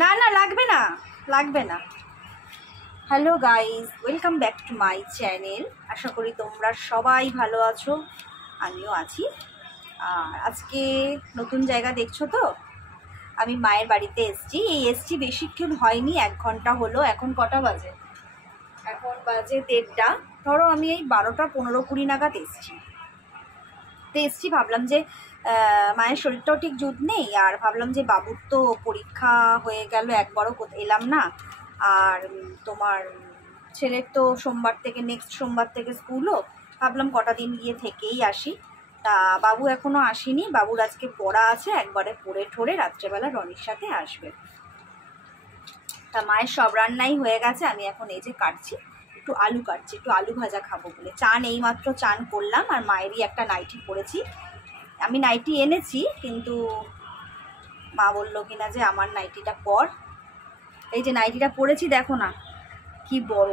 না না লাগবে না, লাগবে না। Hello guys, welcome back to my channel. আশা করি তোমরা সবাই ভালো আছো, আমিও আছি। আর আজকে নতুন জায়গা দেখছো তো, আমি মায়ের বাড়িতে এসছি বেশিক্ষণ হয়নি, 1 ঘন্টা হলো। এখন কটা বাজে? এখন বাজে 1:30। ধরো আমি এই 12টা 15-20 নাগাদ এসছি। ভাবলাম যে মায়ের শরীরটাও ঠিক জুত নেই, আর ভাবলাম যে বাবুর তো পরীক্ষা হয়ে গেল, একবারও এলাম না। আর তোমার ছেলের তো নেক্সট সোমবার থেকে স্কুলও, ভাবলাম কটা দিন গিয়ে থেকেই আসি। তা বাবু এখনও আসেনি, বাবুর আজকে পড়া আছে, একবারে পড়ে ঠোরে রাত্রেবেলা রনির সাথে আসবে। তা মায়ের সব রান্নাই হয়ে গেছে, আমি এখন এই যে কাটছি, একটু আলু কাটছি, একটু আলু ভাজা খাবো বলে। এইমাত্র চান করলাম, আর মায়েরই একটা নাইটি পরেছি। আমি নাইটি এনেছি, কিন্তু মা বললো কিনা যে আমার নাইটিটা পর। এই যে নাইটিটা পরেছি, দেখো না কি বড়,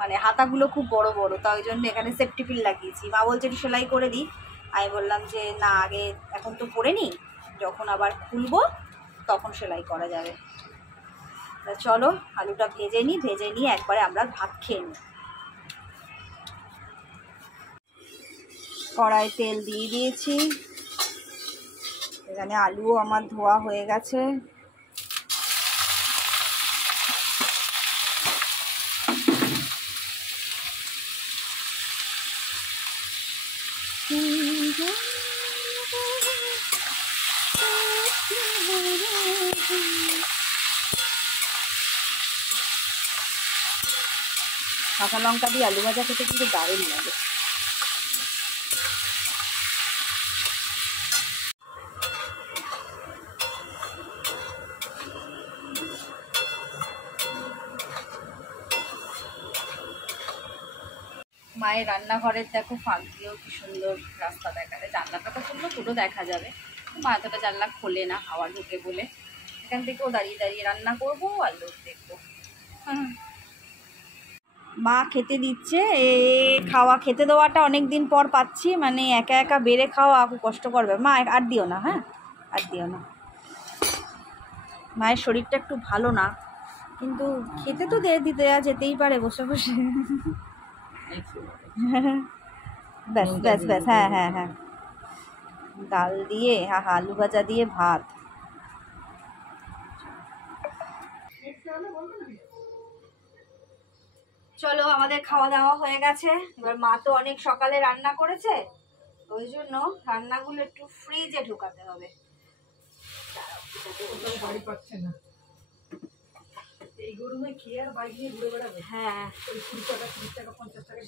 মানে হাতাগুলো খুব বড় বড়, তা ওই জন্য এখানে সেফটি পিন লাগিয়েছি। মা বলছে একটু সেলাই করে দিই, আমি বললাম যে না, আগে এখন তো পরে নি, যখন আবার খুলবো তখন সেলাই করা যাবে। তা চলো আলুটা ভেজে নিয়ে একবারে আমরা ভাত খেয়ে নিই। কড়াই তেল দিয়ে দিয়েছি, এখানে আলুও আমার ধোয়া হয়ে গেছে। কাঁচা লঙ্কা দিয়ে আলু ভাজা খেতে কিন্তু দারুণ লাগে। মায়ের রান্নাঘরের দেখো ফাঁক দিয়েও কি সুন্দর রাস্তা দেখা যায়। জানলাটা তো খুললো পুরো দেখা যাবে, মা এতটা জানলা খোলে না, হাওয়া ঢুকে বলে। এখান থেকেও দাঁড়িয়ে দাঁড়িয়ে রান্না করবো আর লোক দেখবো। মা খেতে দিচ্ছে, খেতে দেওয়াটা অনেক দিন পর পাচ্ছি, মানে একা একা বেড়ে খাওয়া খুব কষ্ট করবে। মা আর দিও না, হ্যাঁ আর দিও না। মায়ের শরীরটা একটু ভালো না, কিন্তু খেতে তো দিতে যেতেই পারে বসে বসে। ব্যাস ব্যাস ব্যাস, হ্যাঁ হ্যাঁ হ্যাঁ, ডাল দিয়ে আলু ভাজা দিয়ে ভাত। চলো আমাদের খাওয়া দাওয়া হয়ে গেছে। এবার মা তো অনেক সকালে রান্না করেছে, ওই জন্য রান্নাগুলো একটু ফ্রিজে ঢোকাতে হবে। হ্যাঁ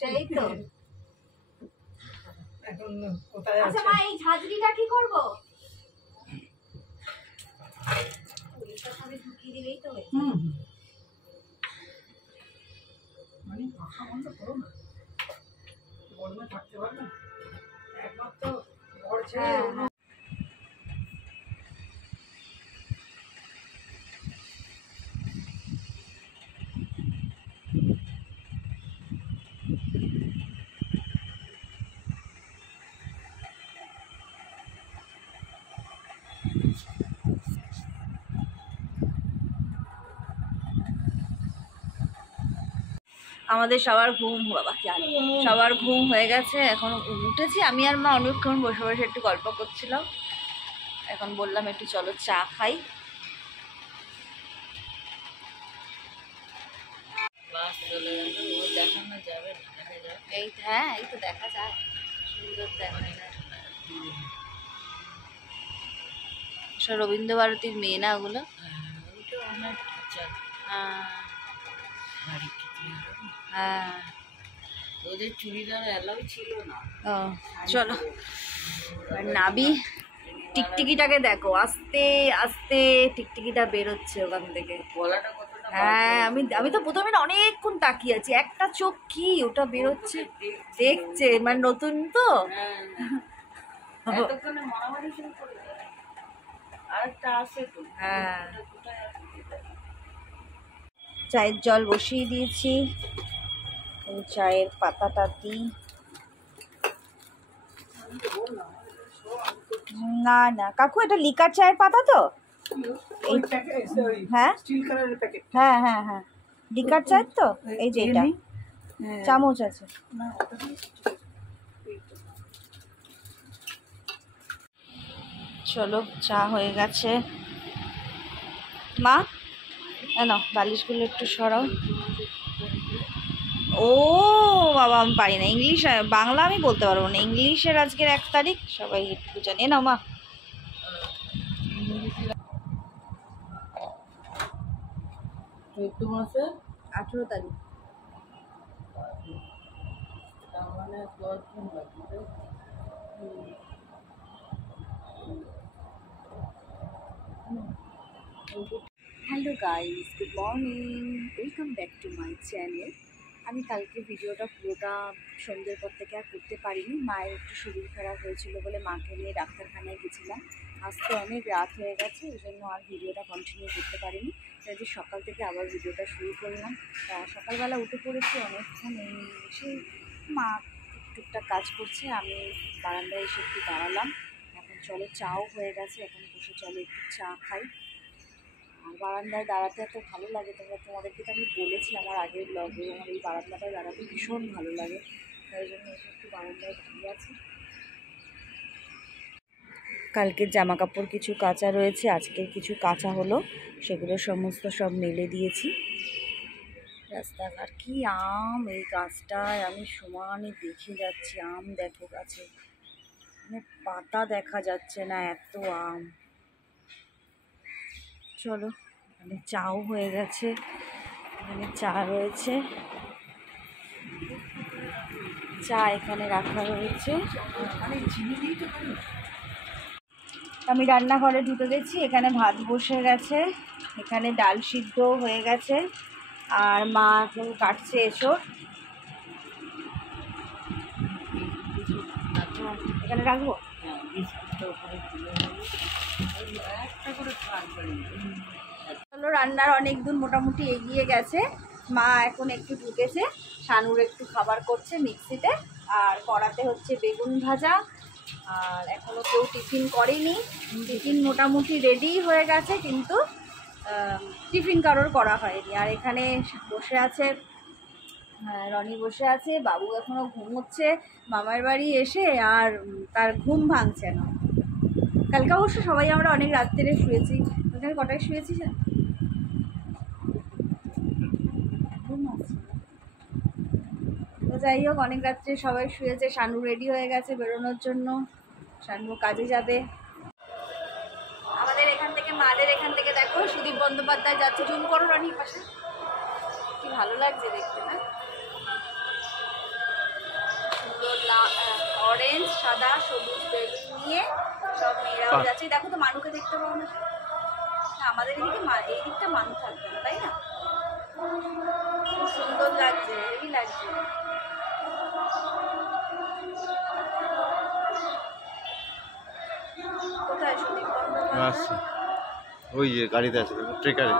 সেই তো। আচ্ছা মা, এই ঝাঁঝরিটা কি করবো? ঢুকিয়ে দিলেই তো হয়ে যাবে। মানে পাখা বন্ধ করো না, গরমে থাকতে পারবে না, একমাত্র ঘর ছেড়ে। আমাদের সবার ঘুম, বাবা কি আলো, সবার ঘুম হয়ে গেছে। এখন উঠেছি আমি আর মা, অনেকক্ষণ বসে বসে একটু গল্প করছিলাম। এখন বললাম একটু চলো চা খাই। এই হ্যাঁ, এই তো দেখা যায়, সুন্দর দেখা যায়। সব রবীন্দ্র ভারতীর মেয়ে না ওগুলো? হ্যাঁ, ওদের চুড়িদার অ্যালাউ ছিল না। ও চলো নাবি। টিকটিকিটাকে দেখো, আস্তে আস্তে টিকটিকিটা বেরোচ্ছে ওখান থেকে। হ্যাঁ, আমি তো প্রথমে অনেকক্ষণ তাকিয়ে আছি, একটা চোখ কি ওটা বেরোচ্ছে দেখছে, মানে নতুন তো। হ্যাঁ, চায়ের জল বসিয়ে দিয়েছি, চায়ের পাতাটা দিই। না না কাকু, এটা লিকার চায়ের পাতা তো, হ্যাঁ হ্যাঁ হ্যাঁ হ্যাঁ লিকার চাই তো, এই যে এটা চামচ আছে। চলো চা হয়ে গেছে। মা না বালিশগুলো একটু সরাও। ও বাবা আমি পারি না ইংলিশ, বাংলা আমি বলতে পারবো না, ইংলিশের আজকের 1 তারিখ সবাই একটু জানে না মা। চৈত্র মাসে 18 তারিখ। তার মানে 10 দিন বাকি। Hello guys, good morning, welcome back to my channel. আমি কালকে ভিডিওটা পুরোটা সন্ধ্যের পর থেকে আর করতে পারিনি, মায়ের একটু শরীর খারাপ হয়েছিল বলে মাকে নিয়ে ডাক্তারখানায় গেছিলাম। আজকে অনেক রাত হয়ে গেছে, ওই জন্য আর ভিডিওটা কন্টিনিউ করতে পারিনি। তাই সকাল থেকে আবার ভিডিওটা শুরু করলাম। সকালবেলা উঠে পড়েছি অনেকক্ষণ, সেই মা টুকটাক কাজ করছে, আমি বারান্দায় এসে একটু দাঁড়ালাম। এখন চলো চাও হয়ে গেছে, এখন বসে চলো একটু চা খাই। আর বারান্দায় দাঁড়াতে এত ভালো লাগে, তোমাদেরকে তো আমি বলেছি আমার আগের ব্লগে, আমার এই বারান্দাটায় দাঁড়াতে ভীষণ ভালো লাগে, তাই জন্য এসে একটু বারান্দায় দাঁড়িয়ে আছি। কালকের জামা কাপড় কিছু কাঁচা রয়েছে, আজকের কিছু কাঁচা হলো, সেগুলো সমস্ত সব মেলে দিয়েছি। রাস্তাঘাট কি আম, এই গাছটায় আমি সমানে দেখে যাচ্ছি, আম দেখো গাছে, মানে পাতা দেখা যাচ্ছে না, এত আম। চলো এখানে চাও হয়ে গেছে, এখানে চা রয়েছে, চা এখানে রাখা রয়েছে। আমি রান্নাঘরে ঢুকে গেছি, এখানে ভাত বসে গেছে, এখানে ডাল সিদ্ধ হয়ে গেছে, আর মা এখন কাটছে এসব। এখানে রাখবো, চলো রান্নার অনেক দূর মোটামুটি এগিয়ে গেছে, মা এখন একটু ঢুকেছে, শানুর একটু খাবার করছে মিক্সিতে, আর কড়াতে হচ্ছে বেগুন ভাজা। আর এখনও কেউ টিফিন করেনি, টিফিন মোটামুটি রেডি হয়ে গেছে, কিন্তু টিফিন কারোর করা হয়নি। আর এখানে বসে আছে রনি, বসে আছে, বাবু এখনও ঘুমোচ্ছে মামার বাড়ি এসে, আর তার ঘুম ভাঙছে না। কালকে অবশ্য সবাই আমরা অনেক রাত্রে শুয়েছি, ওখানে কটায় শুয়েছি না, তো যাই হোক অনেক রাত্রে সবাই শুয়েছে। শানু রেডি হয়ে গেছে বেরোনোর জন্য, শানু কাজে যাবে। আমাদের এখান থেকে, মাদের এখান থেকে দেখো সুদীপ বন্দ্যোপাধ্যায় যাচ্ছে, জুম করো রানির পাশে, কি ভালো লাগছে দেখতে না, সুন্দর অরেঞ্জ সাদা সবুজ বেলুন নিয়ে সব মেয়েরাও যাচ্ছে। দেখো তো মানুকে দেখতে পাবো না, আমাদের এদিকে এই দিকটা মানুষ থাকবে না, তাই না? খুব সুন্দর লাগছে, হেভি লাগছে। কোথায় সুদীপ বন্দ্যোপাধ্যায়? ওই যে গাড়িতে আছে, ট্রেকারে।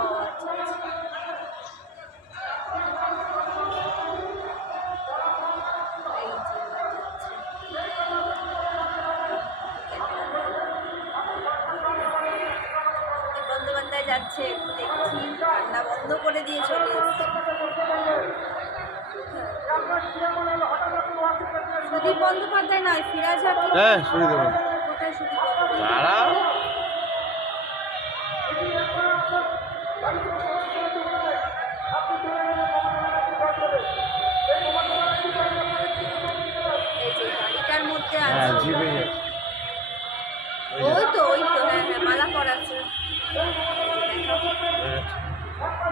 বন্দ্যোপাধ্যায় যাচ্ছে, একটু দেখছি, রান্না বন্ধ করে দিয়ে চলে এসছে। সুদীপ বন্দ্যোপাধ্যায় নয়, ফিরাজ হাকিম। হ্যাঁ সুদীপ, কোথায় সুদীপ বন্দ্যোপাধ্যায়? দাঁড়াও। এই যে গাড়িটার মধ্যে হ্যাঁ আছে, জিপে ওই তো হ্যাঁ হ্যাঁ মালা পরাচ্ছে,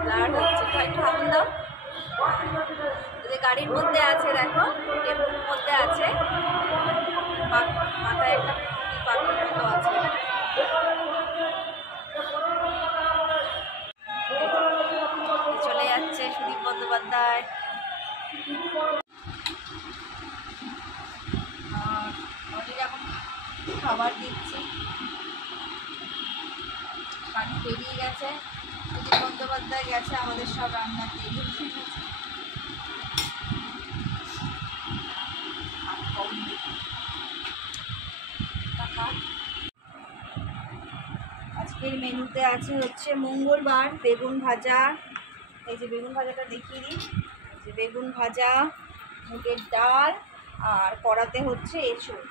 ব্লার হচ্ছে, একটু হাবুন দাও। যে গাড়ির মধ্যে আছে দেখো, টেম্পুর মধ্যে আছে, মাথায় একটা পাথর মতো আছে। চলে যাচ্ছে সুদীপ বন্দ্যোপাধ্যায়। এখন খাবার দিচ্ছি, পানি বেরিয়ে গেছে, সুদীপ বন্দ্যোপাধ্যায় গেছে, আমাদের সব রান্না দিয়ে গেছে। আজকে আজকের মেনুতে আছে হচ্ছে মঙ্গলবার বেগুন ভাজা, এই যে বেগুন ভাজাটা দেখিয়ে দিই, এই যে বেগুন ভাজা, মুগের ডাল, আর কড়াতে হচ্ছে এঁচোড়।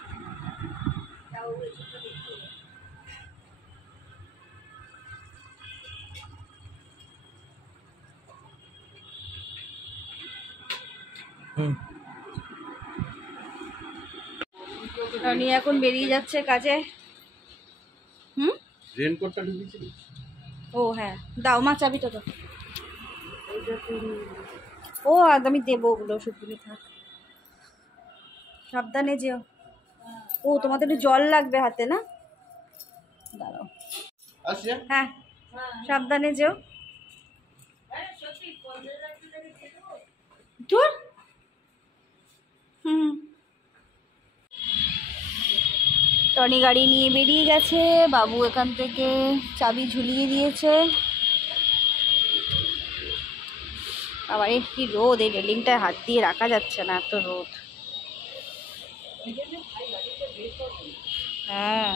তাও এঁচোড়টা দেখিয়ে দিই। উনি এখন বেরিয়ে যাচ্ছে কাজে। রেনকোটটা ঢুকেছিল। ও হ্যাঁ, দাও মা চাবিটা তো। ও আর আমি দেবো ওগুলো, ওষুধগুলি থাক, সাবধানে যেও। ও তোমাদের একটু জল লাগবে হাতে না, দাঁড়াও। আসছে। হ্যাঁ সাবধানে যেও। তোর টনি গাড়ি নিয়ে বেরিয়ে গেছে, বাবু এখান থেকে চাবি ঝুলিয়ে দিয়েছে। আবার কি রোদ, এই রেলিংটায় হাত দিয়ে রাখা যাচ্ছে না, এত রোদ। হ্যাঁ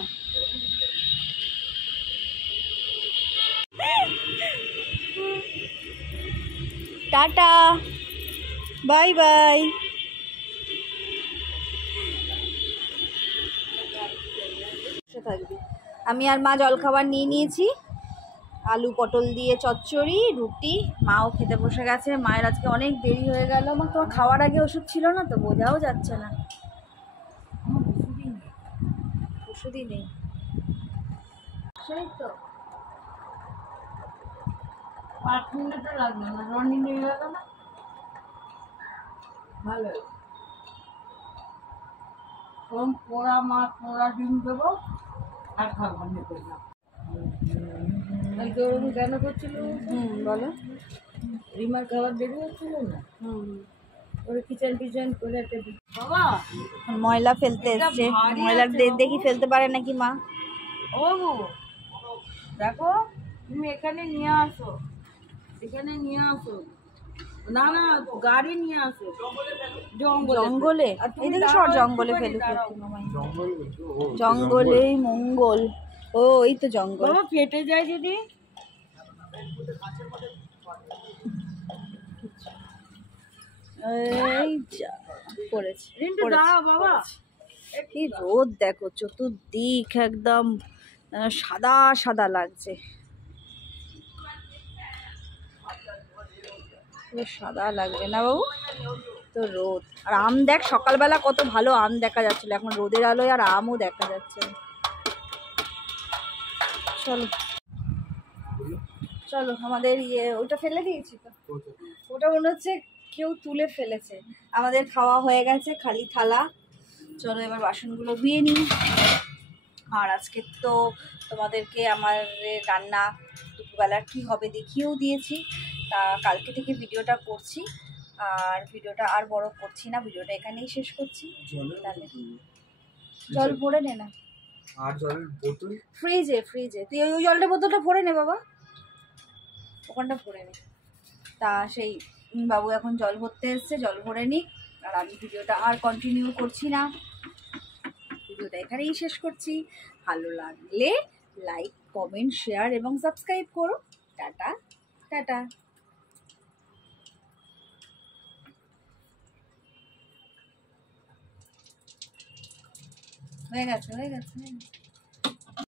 টাটা বাই বাই। থাকবি। আমি আর মা জলখাবার নিয়ে নিয়েছি, আলু পটল দিয়ে চচ্চড়ি, রুটি। মাও খেতে বসে গেছে। মায়ের আজকে অনেক দেরি হয়ে গেল। মা তোমার খাওয়ার আগে ওষুধ ছিল না তো, বোঝাও যাচ্ছে না। ওষুধই নেই, সেই তো। 5 মিনিটও লাগবে না, রনি নিয়ে গেল না, ভালো। কম পোড়া মাছ, পোড়া ডিম দেবো, আর খাবো নিতে না। ওরকম কেন করছিল? বলো। রিমার খাবার দেরি হচ্ছিল না, ওরা কিচেন টিচেন করে একটা বাবা ময়লা ফেলতে এসছে, ময়লার দেখি ফেলতে পারে নাকি মা। ও দেখো, তুমি এখানে নিয়ে আসো, এখানে নিয়ে আসো। না না, গাড়ি নিয়ে আসো। জঙ্গলে এদিকে সর, জঙ্গলে ফেলুক। জঙ্গলেই মঙ্গল। ও এই তো জঙ্গল। বাবা কেটে যায় যদি। এই যা পড়েছে, রিন্টু দাঁড়াও বাবা। কি রোদ দেখো, চতুর্দিক একদম সাদা সাদা লাগছে, সাদা লাগবে না বাবু? তো রোদ আর আম দেখ, সকালবেলা কত ভালো আম দেখা যাচ্ছিল, এখন রোদের আলোয় আর আমও দেখা যাচ্ছে না। চলো চলো, আমাদের ওটা ফেলে দিয়েছি তো, ওটা মনে হচ্ছে কেউ তুলে ফেলেছে। আমাদের খাওয়া হয়ে গেছে, খালি থালা। চলো এবার বাসনগুলো ধুয়ে নিই। আর আজকে তো তোমাদেরকে আমার রান্না দুপুরবেলার কী হবে দেখিয়েও দিয়েছি। তা কালকে থেকে ভিডিওটা করছি, আর ভিডিওটা আর বড় করছি না, ভিডিওটা এখানেই শেষ করছি। তাহলে জল ভরে নে না, আর জলের বোতল ফ্রিজে তুই ওই জলটা বোতলটা ভরে নে বাবা, ওখানটা ভরে নে। তা সেই বাবু এখন জল ভরতে এসছে, জল ভরে নিক। আর আমি ভিডিওটা আর কন্টিনিউ করছি না, ভিডিওটা এখানেই শেষ করছি। ভালো লাগলে লাইক, কমেন্ট, শেয়ার এবং সাবস্ক্রাইব করো। Tata tata. হয়ে গেছে।